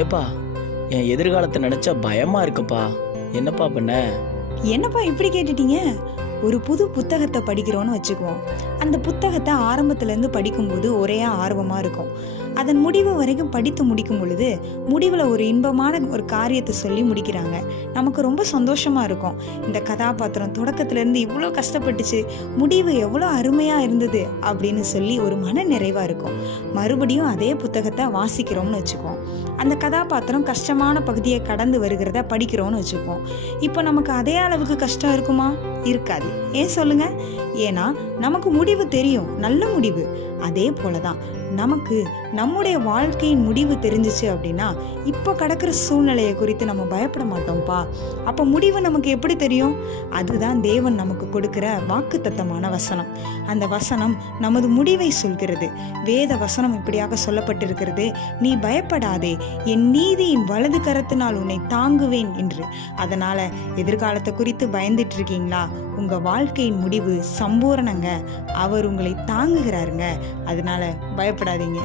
ஏப்பா, என் எதிர்காலத்தை நினச்சா பயமாக இருக்குப்பா. என்னப்பா பண்ண? என்னப்பா இப்படி கேட்டுட்டீங்க? ஒரு புது புத்தகத்தை படிக்கிறோன்னு வச்சுக்குவோம். அந்த புத்தகத்தை ஆரம்பத்துலேருந்து படிக்கும்போது ஒரே ஆர்வமாக இருக்கும். அதன் முடிவு வரைக்கும் படித்து முடிக்கும் பொழுது முடிவில் ஒரு இன்பமான ஒரு காரியத்தை சொல்லி முடிக்கிறாங்க. நமக்கு ரொம்ப சந்தோஷமாக இருக்கும். இந்த கதாபாத்திரம் தொடக்கத்துலேருந்து இவ்வளோ கஷ்டப்பட்டுச்சு, முடிவு எவ்வளோ அருமையாக இருந்தது அப்படின்னு சொல்லி ஒரு மன நிறைவாக இருக்கும். மறுபடியும் அதே புத்தகத்தை வாசிக்கிறோம்னு வச்சுக்குவோம். அந்த கதாபாத்திரம் கஷ்டமான பகுதியை கடந்து வருகிறத படிக்கிறோன்னு வச்சுக்குவோம். இப்போ நமக்கு அதே அளவுக்கு கஷ்டம் இருக்குமா? இருக்காது. ஏன் சொல்லுங்க? ஏன்னா நமக்கு முடிவு தெரியும், நல்ல முடிவு. அதே போலதான் நமக்கு நம்முடைய வாழ்க்கையின் முடிவு தெரிஞ்சிச்சு அப்படின்னா இப்போ கடக்கிற சூழ்நிலையை குறித்து நம்ம பயப்பட மாட்டோம்ப்பா. அப்போ முடிவு நமக்கு எப்படி தெரியும்? அதுதான் தேவன் நமக்கு கொடுக்கிற வாக்குத்தத்தமான வசனம். அந்த வசனம் நமது முடிவை சொல்கிறது. வேத வசனம் இப்படியாக சொல்லப்பட்டிருக்கிறது, நீ பயப்படாதே, என் நீதியின் வலது கரத்தினால் உன்னை தாங்குவேன் என்று. அதனால எதிர்காலத்தை குறித்து பயந்துட்டு இருக்கீங்களா? உங்க வாழ்க்கையின் முடிவு சம்பூரணங்க. அவர் உங்களை தாங்குகிறாருங்க. அதனால பயப்படாதீங்க.